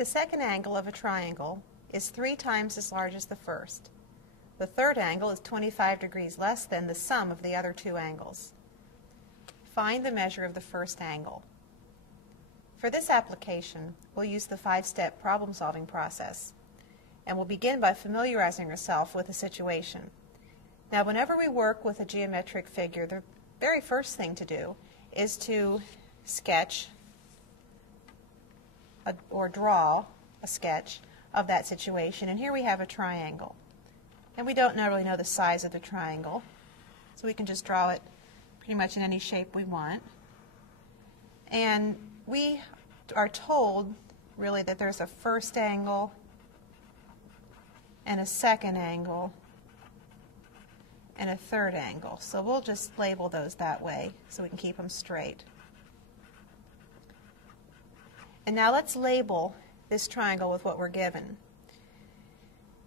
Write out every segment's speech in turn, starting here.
The second angle of a triangle is 3 times as large as the first. The third angle is 25 degrees less than the sum of the other two angles. Find the measure of the first angle. For this application, we'll use the 5-step problem-solving process, and we'll begin by familiarizing ourselves with the situation. Now, whenever we work with a geometric figure, the very first thing to do is to sketch or draw a sketch of that situation. And here we have a triangle. And we don't really know the size of the triangle, so we can just draw it pretty much in any shape we want. And we are told, really, that there's a first angle and a second angle and a third angle. So we'll just label those that way so we can keep them straight. And now let's label this triangle with what we're given.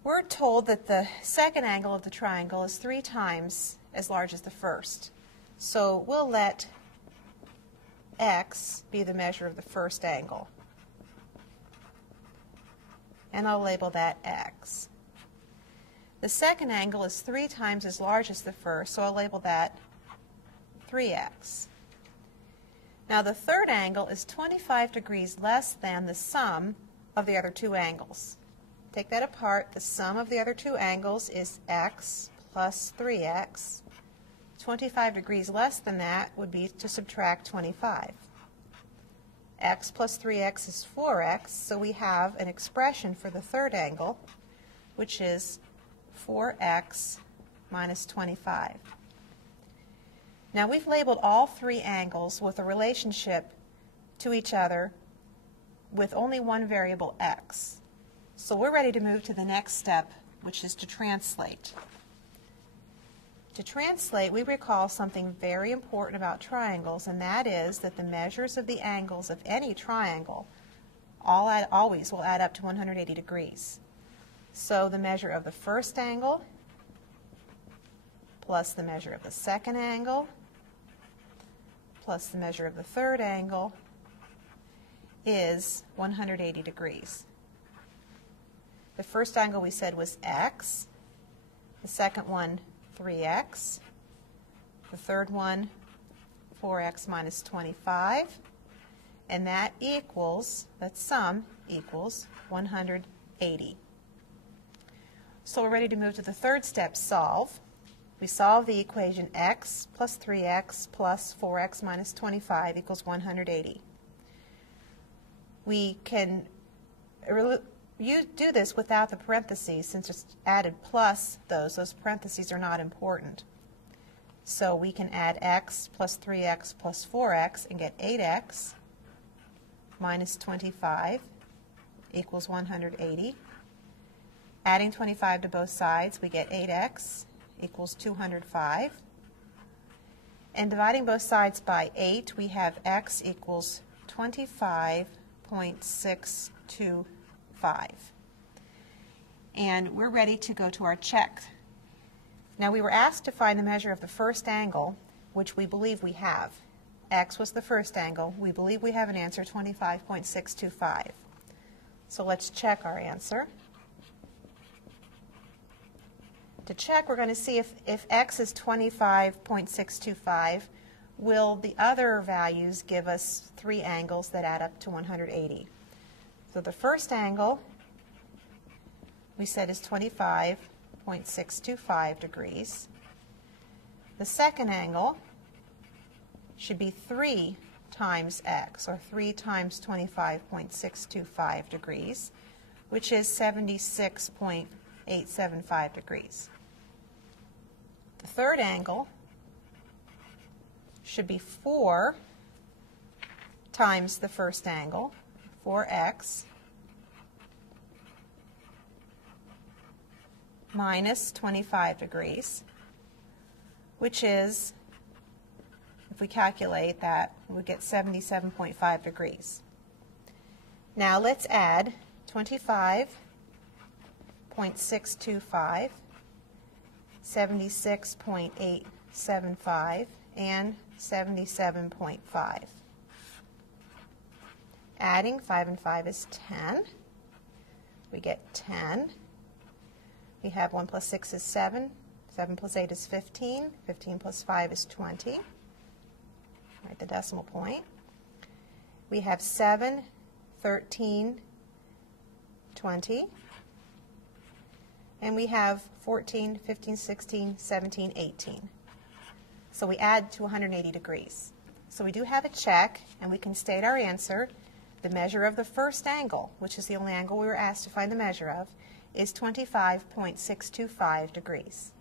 We're told that the second angle of the triangle is 3 times as large as the first. So we'll let x be the measure of the first angle. And I'll label that x. The second angle is 3 times as large as the first, so I'll label that 3x. Now the third angle is 25 degrees less than the sum of the other two angles. Take that apart. The sum of the other two angles is x plus 3x. 25 degrees less than that would be to subtract 25. X plus 3x is 4x, so we have an expression for the third angle, which is 4x minus 25. Now we've labeled all 3 angles with a relationship to each other with only one variable, x. So we're ready to move to the next step, which is to translate. To translate, we recall something very important about triangles, and that is that the measures of the angles of any triangle always will add up to 180 degrees. So the measure of the first angle plus the measure of the second angle plus the measure of the third angle is 180 degrees. The first angle we said was x, the second one 3x, the third one 4x minus 25, and that sum equals 180. So we're ready to move to the third step, solve. We solve the equation x plus 3x plus 4x minus 25 equals 180. We can do this without the parentheses, since it's added plus those parentheses are not important. So we can add x plus 3x plus 4x and get 8x minus 25 equals 180. Adding 25 to both sides, we get 8x equals 205. And dividing both sides by 8, we have x equals 25.625. And we're ready to go to our check. Now we were asked to find the measure of the first angle, which we believe we have. X was the first angle. We believe we have an answer, 25.625. So let's check our answer. To check, we're going to see if x is 25.625, will the other values give us 3 angles that add up to 180. So the first angle we said is 25.625 degrees. The second angle should be 3 times x, or 3 times 25.625 degrees, which is 76.875 degrees. The third angle should be 4 times the first angle, 4x, minus 25 degrees, which is, if we calculate that, we get 77.5 degrees. Now let's add 25.625, 76.875, and 77.5. Adding 5 and 5 is 10. we get 10. We have 1 plus 6 is 7. 7 plus 8 is 15. 15 plus 5 is 20. Write the decimal point. We have 7, 13, 20. And we have 14, 15, 16, 17, 18. So we add to 180 degrees. So we do have a check, and we can state our answer. The measure of the first angle, which is the only angle we were asked to find the measure of, is 25.625 degrees.